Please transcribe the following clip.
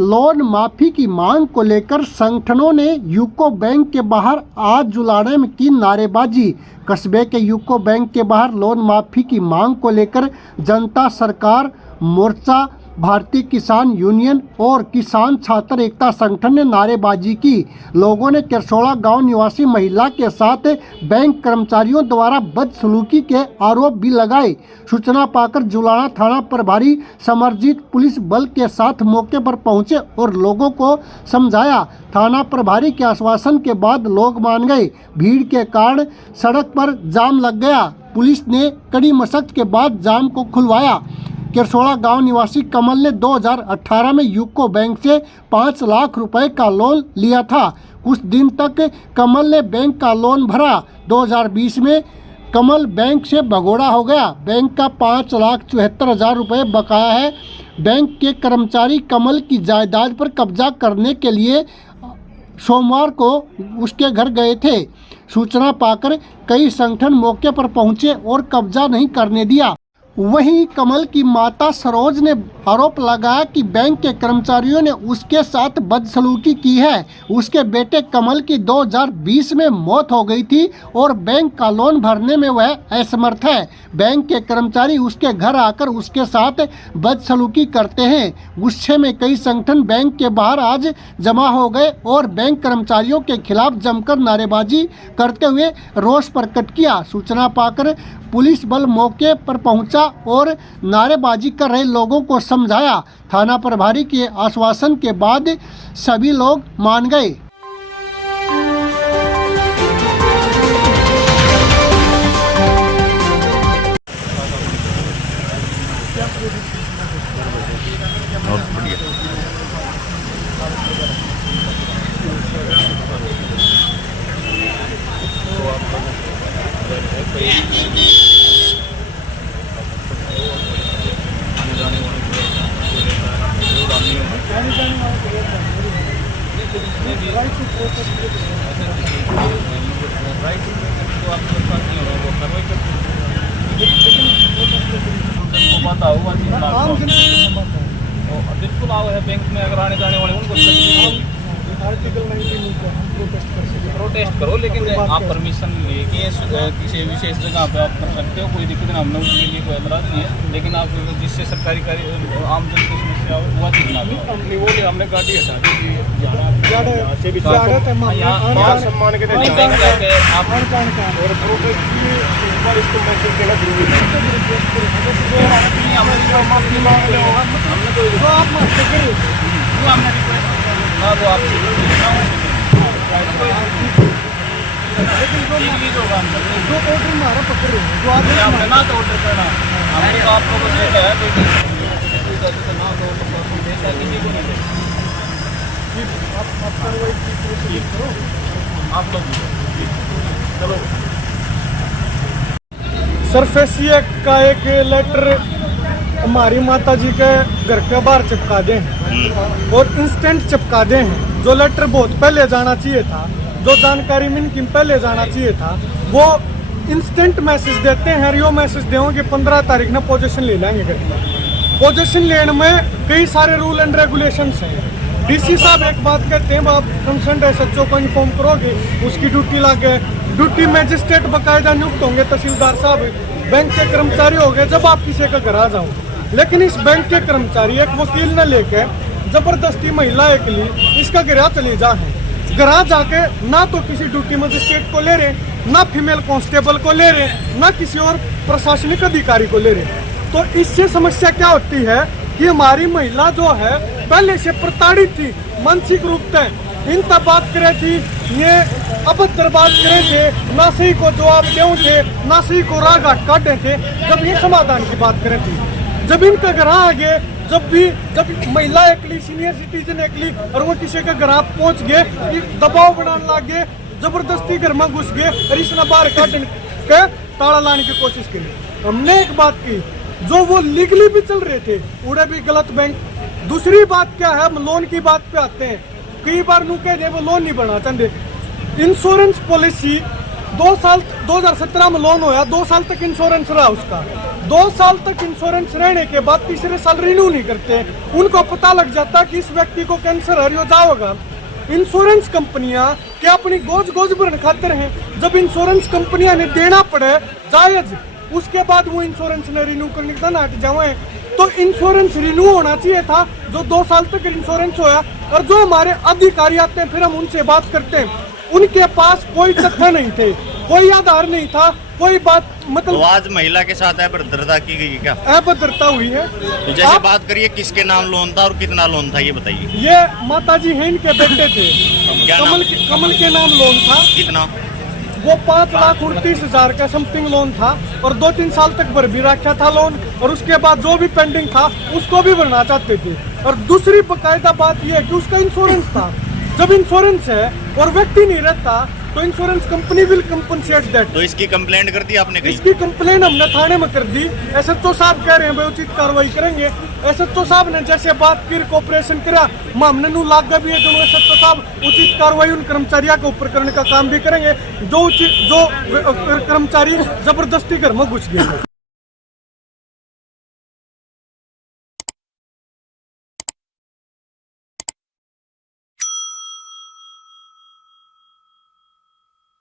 Loan माफी की मांग को लेकर संगठनों ने यूको बैंक के बाहर आज जुलाने में की नारेबाजी। कस्बे के यूको बैंक के बाहर लोन माफी की मांग को लेकर जनता सरकार मोर्चा, भारतीय किसान यूनियन और किसान छात्र एकता संगठन ने नारेबाजी की। लोगों ने केरसोड़ा गांव निवासी महिला के साथ बैंक कर्मचारियों द्वारा बदसलूकी के आरोप भी लगाए। सूचना पाकर जुलाना थाना प्रभारी समरजीत पुलिस बल के साथ मौके पर पहुंचे और लोगों को समझाया। थाना प्रभारी के आश्वासन के बाद लोग मान गए। भीड़ के कारण सड़क पर जाम लग गया। पुलिस ने कड़ी मशक्कत के बाद जाम को खुलवाया। केरसोड़ा गांव निवासी कमल ने 2018 में यूको बैंक से 5 लाख रुपए का लोन लिया था। कुछ दिन तक कमल ने बैंक का लोन भरा। 2020 में कमल बैंक से भगोड़ा हो गया। बैंक का 5,74,000 रुपए बकाया है। बैंक के कर्मचारी कमल की जायदाद पर कब्जा करने के लिए सोमवार को उसके घर गए थे। सूचना पाकर कई संगठन मौके पर पहुंचे और कब्जा नहीं करने दिया। वहीं कमल की माता सरोज ने आरोप लगाया कि बैंक के कर्मचारियों ने उसके साथ बदसलूकी की है। उसके बेटे कमल की 2020 में मौत हो गई थी और बैंक का लोन भरने में वह असमर्थ है। बैंक के कर्मचारी उसके घर आकर उसके साथ बदसलूकी करते हैं। गुस्से में कई संगठन बैंक के बाहर आज जमा हो गए और बैंक कर्मचारियों के खिलाफ जमकर नारेबाजी करते हुए रोष प्रकट किया। सूचना पाकर पुलिस बल मौके पर पहुंचा और नारेबाजी कर रहे लोगों को समझाया। थाना प्रभारी के आश्वासन के बाद सभी लोग मान गए। बिल्कुल आओ है बैंक में अगर आने जाने वाले उनको आर्टिकल 19 पे हम प्रोटेस्ट कर सकते हैं। प्रोटेस्ट करो, लेकिन आप परमिशन लेके किसी विशेष जगह पे आप कर सकते हो, कोई दिक्कत नहीं, हमने उसके लिए कोई एतराज़ नहीं है। लेकिन आप जिससे सरकारी कार्य आम जन की समस्या हो वह चीज ना हमने वो हमने गाड़ी हटा दी सम्मान के आप और प्रोटेस्ट पर इसको मैसेज देना जरूरी जो ऑर्डर हमारा पकड़ रहे हैं, जो आपने ना तो ऑर्डर करना हमने तो आप लोगों से है किसी को नहीं आप लोग चलो। सरफेसिया का एक लेटर हमारी माता जी के घर के बाहर चिपका दे हैं और इंस्टेंट चिपका दे हैं। जो लेटर बहुत पहले जाना चाहिए था, जो जानकारी मिनकी पहले जाना चाहिए था, वो इंस्टेंट मैसेज देते हैं। और यो मैसेज दें कि 15 तारीख में पोजीशन ले लेंगे। पोजीशन लेने में कई सारे रूल एंड रेगुलेशंस हैं। डीसी साहब एक बात कहते हैं, आप कंसर्न एसएचओ को इन्फॉर्म करोगे, उसकी ड्यूटी लगे। ड्यूटी मैजिस्ट्रेट बाकायदा नियुक्त होंगे, तहसीलदार साहब बैंक के कर्मचारी हो गए। जब आप किसी का घर आ जाओ, लेकिन इस बैंक के कर्मचारी एक वकील न लेके जबरदस्ती महिला एक ली इसका गिरा चले जा है। गिरा जाके ना तो किसी ड्यूटी मजिस्ट्रेट को ले रहे, ना फीमेल कांस्टेबल को ले रहे, ना किसी और प्रशासनिक अधिकारी को ले रहे। तो इससे समस्या क्या होती है कि हमारी महिला जो है पहले से प्रताड़ित थी, मानसिक रूप से इन तक बात करे थी, ये अभद्र बात करे थे, ना सही को जवाब दे थे, ना सही को राग काटे थे। जब ये समाधान की बात करे थी, जब इनका घर आगे, जब महिला एकली, सीनियर सिटीजन एकली और वो किसी के घर पहुंच गए, दबाव बनाने लग गए, जबरदस्ती घर में घुस गए और इसने बाहर काटने के ताला लाने की कोशिश की। हमने एक बात की, जो वो लीगली भी चल रहे थे उड़े भी गलत बैंक। दूसरी बात क्या है, हम लोन की बात पे आते हैं। कई बार नु कह दे वो लोन नहीं बना चाहते। इंश्योरेंस पॉलिसी 2 साल 2017 में लोन होया, 2 साल तक इंश्योरेंस रहा उसका। 2 साल तक इंश्योरेंस रहने के बाद तीसरे साल रिन्यू नहीं करते। उनको पता लग जाता कि इस व्यक्ति को कैंसर हरियो जाओगा। इंश्योरेंस कंपनियां क्या अपनी गोज भरने खातिर हैं? जब इंश्योरेंस कंपनियां ने देना पड़े जायज, उसके बाद वो इंश्योरेंस ने रिन्यू करने का नाट जाए। तो इंश्योरेंस रिन्यू होना चाहिए था, जो 2 साल तक इंश्योरेंस होया। और जो हमारे अधिकारी आते हैं, फिर हम उनसे बात करते हैं, उनके पास कोई तथ्य नहीं थे, कोई आधार नहीं था, कोई बात मतलब। तो आज महिला के साथ अभद्रता की गई क्या? अभद्रता हुई है। तो जैसे बात करिए, किसके नाम लोन था और कितना लोन था, ये बताइए। ये माताजी हैं, इनके बेटे थे। क्या नाम? कमल के नाम लोन था। कितना? वो 5,29,000 का समथिंग लोन था और 2-3 साल तक भर भी रखा था लोन। और उसके बाद जो भी पेंडिंग था उसको भी भरना चाहते थे। और दूसरी बकायदा बात यह है कि उसका इंश्योरेंस था। जब इंश्योरेंस है और व्यक्ति नहीं रहता तो insurance company will compensate that. तो इसकी कंप्लेंट कर दी आपने कहीं? इसकी कंप्लेन हमने थाने में कर दी। एसएचओ साहब कह रहे हैं भाई उचित कार्रवाई करेंगे। एसएचओ साहब ने जैसे बात की, कोऑपरेशन करा, हमने नू लागा भी है दोनों। एसएचओ साहब उचित कार्रवाई उन कर्मचारियों के ऊपर करने का काम भी करेंगे जो कर्मचारी जबरदस्ती घर में घुस गए।